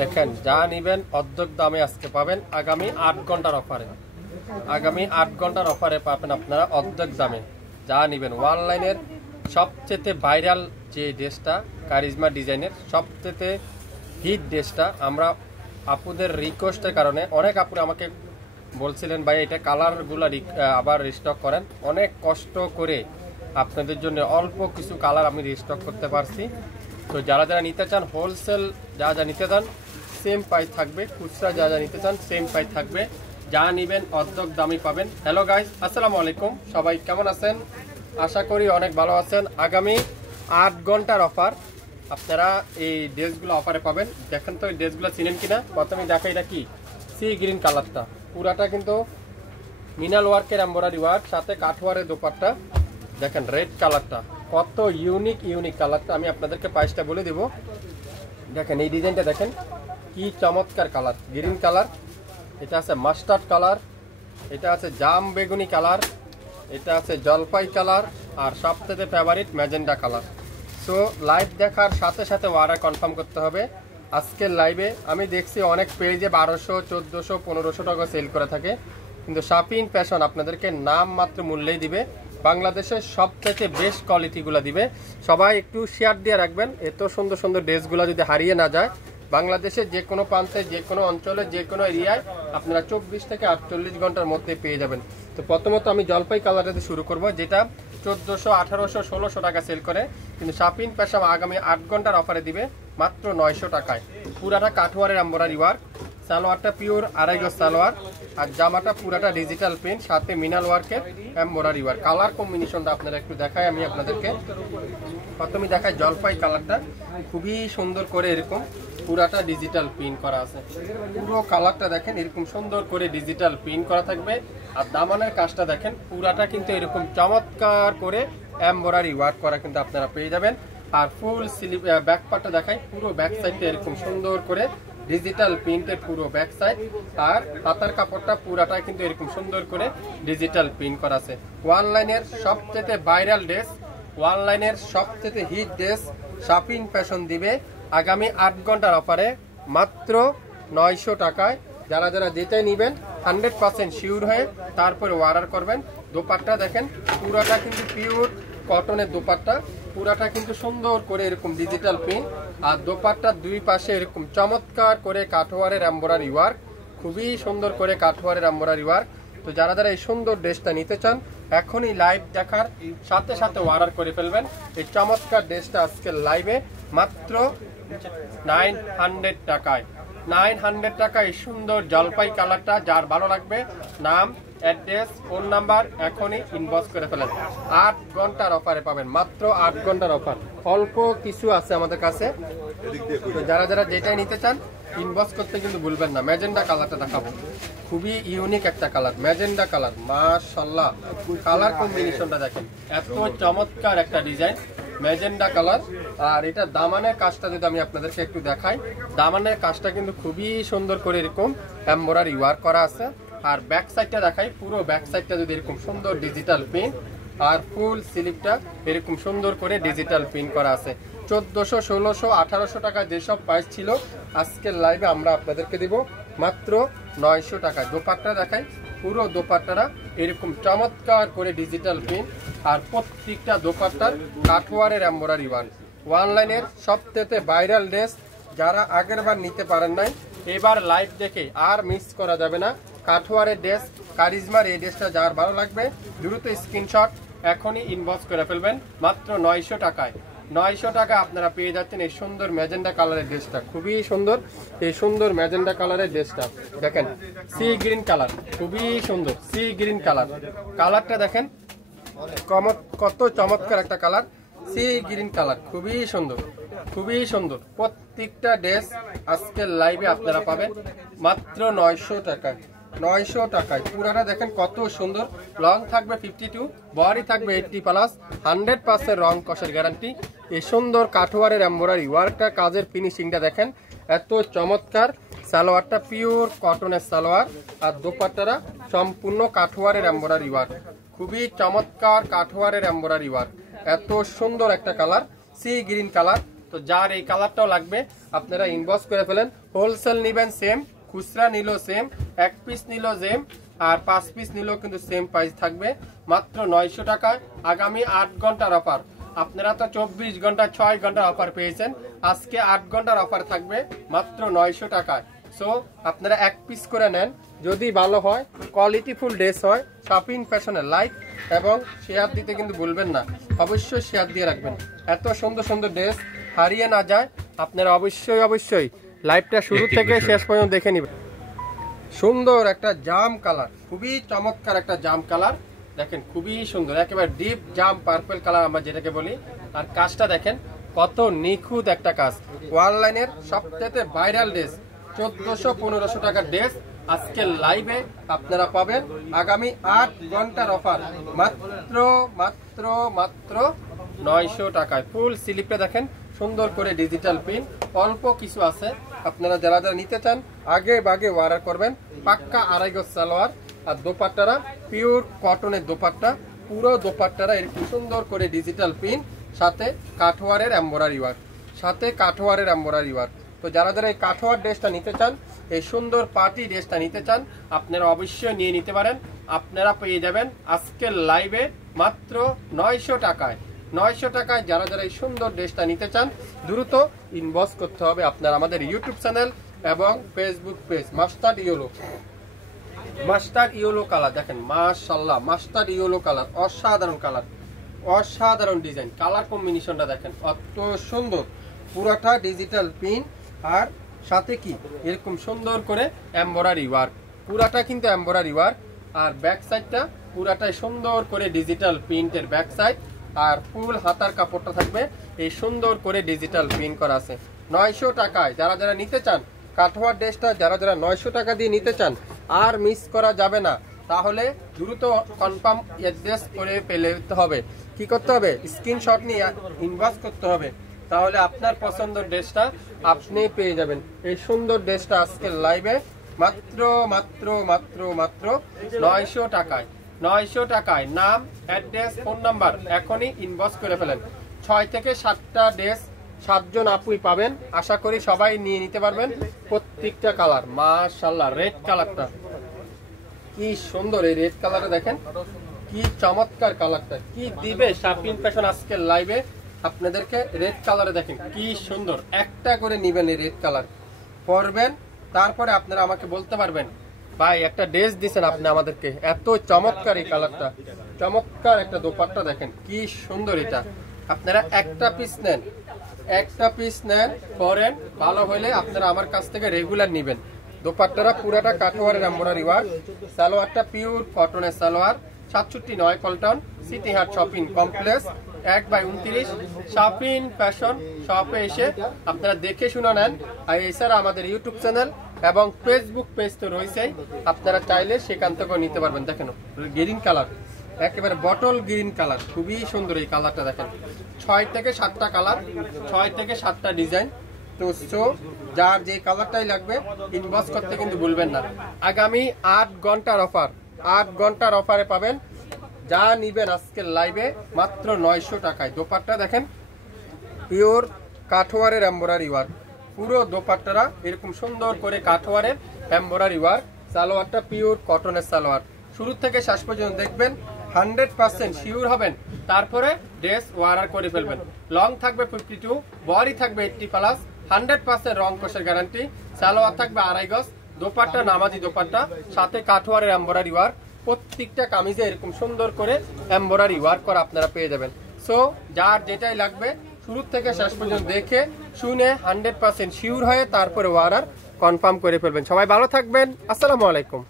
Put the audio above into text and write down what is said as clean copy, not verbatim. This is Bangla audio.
দেখেন যা নিবেন অর্ধেক দামে আজকে পাবেন আগামী 8 ঘন্টার অফারে। আগামী 8 ঘন্টার অফারে পাবেন আপনারা অর্ধেক দামে যা নিবেন। অনলাইনের সবচেয়ে ভাইরাল যে ড্রেসটা কারিজমা ডিজাইনের সবচেয়ে হিট ড্রেসটা, আমরা আপুদের রিকোয়েস্টের কারণে অনেক আপুরা আমাকে বলছিলেন ভাই এটা কালারগুলো আবার রিস্টক করেন। অনেক কষ্ট করে আপনাদের জন্য অল্প কিছু কালার আমি রিস্টক করতে পারছি। তো যারা যারা নিতে চান হোলসেল যা যা নিতে চান সেম প্রাইস থাকবে, খুচরা যা যা নিতে চান সেম প্রাইস থাকবে, যা নেবেন অর্ধেক দামই পাবেন। হ্যালো গাইস, আসসালামু আলাইকুম, সবাই কেমন আছেন? আশা করি অনেক ভালো আছেন। আগামী 8 ঘন্টার অফার আপনারা এই ড্রেসগুলো অফারে পাবেন। দেখেন তো এই ড্রেসগুলো চিনেন কিনা। প্রথমে দেখা এটা কি সি গ্রিন কালারটা, পুরাটা কিন্তু মিনাল ওয়ার্কের এমব্রয়ডারি ওয়ার্ক, সাথে কাঠওয়ারের দোপাট্টা। দেখেন রেড কালারটা কত ইউনিক কালারটা। আমি আপনাদেরকে প্রাইসটা বলে দেব। দেখেন এই ডিজাইনটা দেখেন কি চমৎকার কালার, গ্রিন কালার, এটা আছে মাস্টার্ড কালার, এটা আছে জাম বেগুনি কালার, এটা আছে জলপাই কালার, আর সবথেকে favourite magenta colour. So live দেখার সাথে সাথে অর্ডার কনফার্ম করতে হবে। আজকের লাইভে আমি দেখছি অনেক পেজে 1200, 1400, 1500 টাকা সেল করে থাকে, কিন্তু শাপিন ফ্যাশন আপনাদেরকে নাম মাত্র মূল্যেই দিবে, বাংলাদেশের সবথেকে বেস্ট কোয়ালিটিগুলো দিবে। সবাই একটু শেয়ার দিয়ে রাখবেন, এত সুন্দর সুন্দর ড্রেসগুলো যদি হারিয়ে না যায়। বাংলাদেশের যে কোনো প্রান্তে, যে কোনো অঞ্চলে, যে কোনো এরিয়ায় আপনারা 24 থেকে 48 ঘন্টার মধ্যে পেয়ে যাবেন। তো প্রথমত আমি জলপাই কালারটাতে শুরু করব, যেটা 1400, 1800, 1600 টাকা সেল করে, কিন্তু শাপিন ফ্যাশন আগামী 8 ঘন্টার অফারে দিবে মাত্র 900 টাকায়। পুরাটা কাঠওয়ারের এমব্রয়ডারি ওয়ার্ক, সালোয়ারটা পিওর আড়াই গজ সালোয়ার, আর জামাটা পুরাটা ডিজিটাল প্রিন্ট, সাথে মিনাল ওয়ার্কের এমব্রয়ডারি ওয়ার্ক। কালার কম্বিনেশনটা আপনারা একটু দেখাই আমি আপনাদেরকে। প্রথমে দেখাই জলপাই কালারটা, খুবই সুন্দর করে এরকম পুরাটা ডিজিটাল প্রিন্ট করা আছে। পুরো কালারটা দেখেন এরকম সুন্দর করে ডিজিটাল প্রিন্ট করা থাকবে। আর দামানের কাজটা দেখেন পুরাটা কিন্তু এরকম চমৎকার করে এমব্রয়ডারি ওয়ার্ক করা কিন্তু আপনারা পেয়ে যাবেন। আর ফুল স্লিভ ব্যাক পার্টটা দেখাই, পুরো ব্যাক সাইডটা এরকম সুন্দর করে ডিজিটাল প্রিন্টের পুরো ব্যাক সাইড। আর হাতার কাপড়টা পুরাটা কিন্তু এরকম সুন্দর করে ডিজিটাল প্রিন্ট করা আছে। অনলাইনের সবচেয়ে ভাইরাল ড্রেস, অনলাইনের সবচেয়ে হিট ড্রেস শাপিন ফ্যাশন দিবে আগামী 8 ঘন্টার অফারে মাত্র 900 টাকায়। যারা যারা যেটাই নেবেন 100% শিওর হয়ে তারপরে অর্ডার করবেন। দোপাট্টা দেখেন পুরাটা কিন্তু পিওর কটনের দোপাট্টা, পুরাটা কিন্তু সুন্দর করে এরকম ডিজিটাল প্রিন্ট, আর দোপাট্টার দুই পাশে এরকম চমৎকার করে কাঠওয়ারের এমব্রয়ডারি ওয়ার্ক, খুবই সুন্দর করে কাঠওয়ারের এমব্রয়ডারি ওয়ার্ক। তো যারা যারা এই সুন্দর ড্রেসটা নিতে চান এখনই লাইভ দেখার সাথে সাথে অর্ডার করে ফেলবেন। এই চমৎকার ড্রেসটা আজকে লাইভে মাত্র 900 টাকায়। 900 টাকায় সুন্দর জলপাই কালারটা, যার ভালো লাগবে নাম, অ্যাড্রেস, ফোন নাম্বার এখনই ইনবক্স করে ফেলেন। 8 ঘন্টার অফারে পাবেন, মাত্র 8 ঘন্টার অফার। অল্প কিছু আছে আমাদের কাছে, তো যারা যারা যেটাই নিতে চান ইনবক্স করতে কিন্তু ভুলবেন না। ম্যাজেন্ডা কালারটা দেখাবো, খুবই ইউনিক একটা কালার, ম্যাজেন্ডা কালার। মাশাআল্লাহ, কালার কম্বিনেশনটা দেখেন এত চমৎকার একটা ডিজাইন, ম্যাজেন্ডা কালার। আর এটা দামানের কাজটা যদি আমি আপনাদেরকে একটু দেখাই, দামানের কাজটা কিন্তু খুবই সুন্দর করে এরকম এমব্রয়ডারি ওয়ার্ক করা আছে। আর ব্যাক সাইডটা দেখাই, পুরো ব্যাক সাইডটা যদি এরকম সুন্দর ডিজিটাল প্রিন্ট, আর ফুল স্লিভটা এরকম সুন্দর করে ডিজিটাল প্রিন্ট করা আছে। 1400, 1600, 1800 টাকা যেসব প্রাইস ছিল আজকের লাইভে আমরা আপনাদেরকে দিব মাত্র 900 টাকা। দোপাট্টা দেখাই, পুরো দোপাট্টাটা এরকম চমৎকার করে ডিজিটাল প্রিন্ট, আর প্রত্যেকটা দোপাট্টার কাঠওয়ারের এমব্রয়ডারি ওয়ার্ক। অনলাইনের সবথেকে ভাইরাল ড্রেস, যারা আগের বার নিতে পারেন নাই এবার লাইভ দেখে আর মিস করা যাবে না। কাঠওয়ারের ড্রেস, কারিজমার এই ড্রেসটা যার ভালো লাগবে দ্রুত স্ক্রিনশট এখনই ইনবক্স করে ফেলবেন মাত্র 900 টাকায়। 900 টাকা আপনারা পেয়ে যাচ্ছেন এই সুন্দর ম্যাজেন্ডা কালারের ড্রেসটা, খুবই সুন্দর এই সুন্দর ম্যাজেন্ডা কালারের ড্রেসটা। দেখেন সি গ্রিন কালার, খুবই সুন্দর সি গ্রিন কালার। কালারটা দেখেন কত চমৎকার একটা কালার, সি গ্রিন কালার, খুবই সুন্দর খুবই সুন্দর। প্রত্যেকটা ড্রেস আজকের লাইভে আপনারা পাবেন মাত্র 900 টাকায়। 900 টাকায় পুরাটা দেখেন কত সুন্দর, লং থাকবে 52, বডি থাকবে 80+, 100% রং কষের গ্যারান্টি। এই সুন্দর কাঠওয়ারের এমব্রয়ডারি ওয়ার্কটা, কাজের ফিনিশিংটা দেখেন এত চমৎকার। সালোয়ারটা পিওর কটনের সালোয়ার, আর দোপাট্টাটা সম্পূর্ণ কাঠওয়ারের এমব্রয়ডারি ওয়ার্ক, খুবই চমৎকার কাঠওয়ারের এমব্রয়ডারি ওয়ার্ক। এত সুন্দর একটা কালার সি গ্রিন কালার। তো যার এই কালারটাও লাগবে আপনারা ইনবক্স করে ফেলেন। হোলসেল নেবেন সেম, খুচরা নিল সেম, 1 পিস নিল সেম, আর 5 পিস নিলেও কিন্তু সেম প্রাইস থাকবে, মাত্র 900 টাকায়। আগামী 8 ঘন্টার অফার। আপনারা তো 24 ঘন্টা 6 ঘন্টার অফার পেয়েছেন, আজকে 8 ঘন্টার অফার থাকবে মাত্র 900 টাকায়। সো আপনারা 1 পিস করে নেন, যদি ভালো হয়, কোয়ালিটিফুল ড্রেস হয়, শপিং ফ্যাশনের লাইক এবং শেয়ার দিতে কিন্তু ভুলবেন না, অবশ্যই শেয়ার দিয়ে রাখবেন। এত সুন্দর সুন্দর ড্রেস হারিয়ে না যায়, আপনারা অবশ্যই লাইভটা শুরু থেকে শেষ পর্যন্ত দেখে নেবেন। সুন্দর একটা জাম কালার, খুবই চমৎকার একটা জাম কালার, দেখেন খুবই সুন্দর, একেবারে ডিপ জাম পার্পল কালার আমরা যেটাকে বলি। আর কাজটা দেখেন কত নিখুঁত একটা কাজ। অনলাইনের সবচেয়ে ভাইরাল ড্রেস, 1400-1500 টাকার ড্রেস আজকে লাইভে আপনারা পাবেন। আগামী 8 ঘন্টার অফার মাত্র মাত্র মাত্র 900 টাকায়। ফুল স্লিপে দেখেন সুন্দর করে ডিজিটাল প্রিন্ট, অল্প কিছু আছে। আপনারা যারা যারা নিতে চান আগে বাগে অর্ডার করবেন। পাক্কা 2.5 গজ সালোয়ার, আর দোপাট্টারা পিওর কটনের দোপাট্টা, পুরো দোপাট্টারা এরকম সুন্দর করে ডিজিটাল প্রিন্ট, সাথে কাঠওয়ারের এমব্রয়ডারি ওয়ার্ক, সাথে কাঠওয়ারের এমব্রয়ডারি ওয়ার্ক। তো যারা যারা এই কাঠওয়ার ড্রেসটা নিতে চান, এই সুন্দর পার্টি ড্রেসটা নিতে চান, আপনারা অবশ্যই নিয়ে নিতে পারেন। আপনারা পেয়ে যাবেন আজকের লাইভে মাত্র 900 টাকায়। 900 টাকায় যারা যারা এই সুন্দর ড্রেসটা নিতে চান, দ্রুত ইনবক্স করতে হবে আপনার আমাদের ইউটিউব চ্যানেল এবং Facebook page. Mustard yellow colour দেখেন, মাশাআল্লাহ, মাস্টার্ড ইয়েলো কালার, অসাধারণ কালার, অসাধারণ ডিজাইন, কালার কম্বিনেশনটা দেখেন কত সুন্দর, পুরোটা ডিজিটাল প্রিন্ট, আর সাথে কি এরকম সুন্দর করে এমব্রয়ডারি ওয়ার্ক, পুরাটা কিন্তু এমব্রয়ডারি ওয়ার্ক। আর ব্যাক সাইডটা পুরাটাই সুন্দর করে ডিজিটাল প্রিন্টের ব্যাক সাইড, আর ফুল হাতার কাপড়টা থাকবে এই সুন্দর করে ডিজিটাল প্রিন্ট করা আছে। 900 টাকায় যারা যারা নিতে চান কাঠওয়ার ড্রেসটা, যারা যারা 900 টাকা দিয়ে নিতে চান, আর মিস করা যাবে না। তাহলে দ্রুত কনফার্ম অ্যাড্রেস করে পেতে হবে। কি করতে হবে? স্ক্রিনশট নিয়ে ইনবক্স করতে হবে, তাহলে আপনার পছন্দের ড্রেসটা আপনি পেয়ে যাবেন। এই সুন্দর ড্রেসটা আজকে লাইভে মাত্র মাত্র মাত্র মাত্র 900 টাকায়। 900 টাকায়। নাম, অ্যাড্রেস, ফোন নাম্বার এখনই ইনবক্স করে ফেলেন। 6 থেকে 7টা ড্রেস 7 জন আপুই পাবেন, আশা করি সবাই নিয়ে নিতে পারবেন। প্রত্যেকটা কালার মাশাআল্লাহ, রেড কালারটা কি সুন্দর, এই রেড কালারে দেখেন কি চমৎকার কালারটা, কি দিবে শপিং ফ্যাশন আজকের লাইভে আপনাদেরকে। রেড কালারে দেখেন কি সুন্দর, একটা করে নিবেন এই রেড কালার, পরবেন, তারপরে আপনারা আমাকে বলতে পারবেন ভাই একটা ড্রেস দিছেন আপনি আমাদেরকে, এত চমৎকার এই কালারটা, চমৎকার একটা দোপাট্টা দেখেন কি সুন্দর। এটা আপনারা একটা পিস নেন, পরেন, ভালো হলে আপনারা আমার কাছ থেকে রেগুলার নিবেন। দোপাট্টারা পুরাটা কাঠওয়ারের এমব্রয়ডারি ওয়ার্ক, সালোয়ারটা পিওর কটনের সালোয়ার, 67 পল্টন সিটি হাট শপিং কমপ্লেক্স, 1/29 শপিং ফ্যাশন শপে এসে আপনারা দেখে শুনে নেন। আর এছাড়া আমাদের ইউটিউব চ্যানেল এবং ফেসবুক পেজ তো রয়েছেই, আপনারা চাইলে সেখান থেকেও নিতে পারবেন। দেখেন গ্রিন কালার, একেবারে বটল গ্রিন কালার, খুবই সুন্দর এই কালারটা দেখেন। 6 থেকে 7টা কালার, 6 থেকে 7টা ডিজাইন। তো যার যে কালারটাই লাগবে ইনবক্স করতে কিন্তু ভুলবেন না। আগামী 8 ঘন্টার অফার, 8 ঘন্টার অফারে পাবেন যা নিবেন আজকের লাইভে মাত্র 900 টাকায়। দোপাট্টা দেখেন পিওর কাঠওয়ারের এমব্রয়ডারি ওয়ার্ক, পুরো দোপাট্টারা এরকম সুন্দর করে কাঠওয়ারের এমব্রয়ডারি ওয়ার্ক, সালোয়ারটা পিওর কটনের সালোয়ার। শুরু থেকে শেষ পর্যন্ত দেখবেন, 100% শিওর হবেন, তারপরে ড্রেস অর্ডার করে ফেলবেন। লং থাকবে 52, বডি থাকবে 80+, 100% রং কোষের গ্যারান্টি। সালোয়ার থাকবে 2.5 গজ, দোপাট্টা নামাজি দোপাট্টা, সাথে কাঠওয়ারের এমব্রয়ডারি ওয়ার্ক। প্রত্যেকটা কামিজে এরকম সুন্দর করে এমব্রয়ডারি ওয়ার্ক করা আপনারা পেয়ে যাবেন। সো যার যেটাই লাগবে শুরু থেকে শেষ পর্যন্ত দেখে শুনে 100% শিওর হয়ে তারপরে অর্ডার কনফার্ম করে ফেলবেন। সবাই ভালো থাকবেন, আসসালামু আলাইকুম।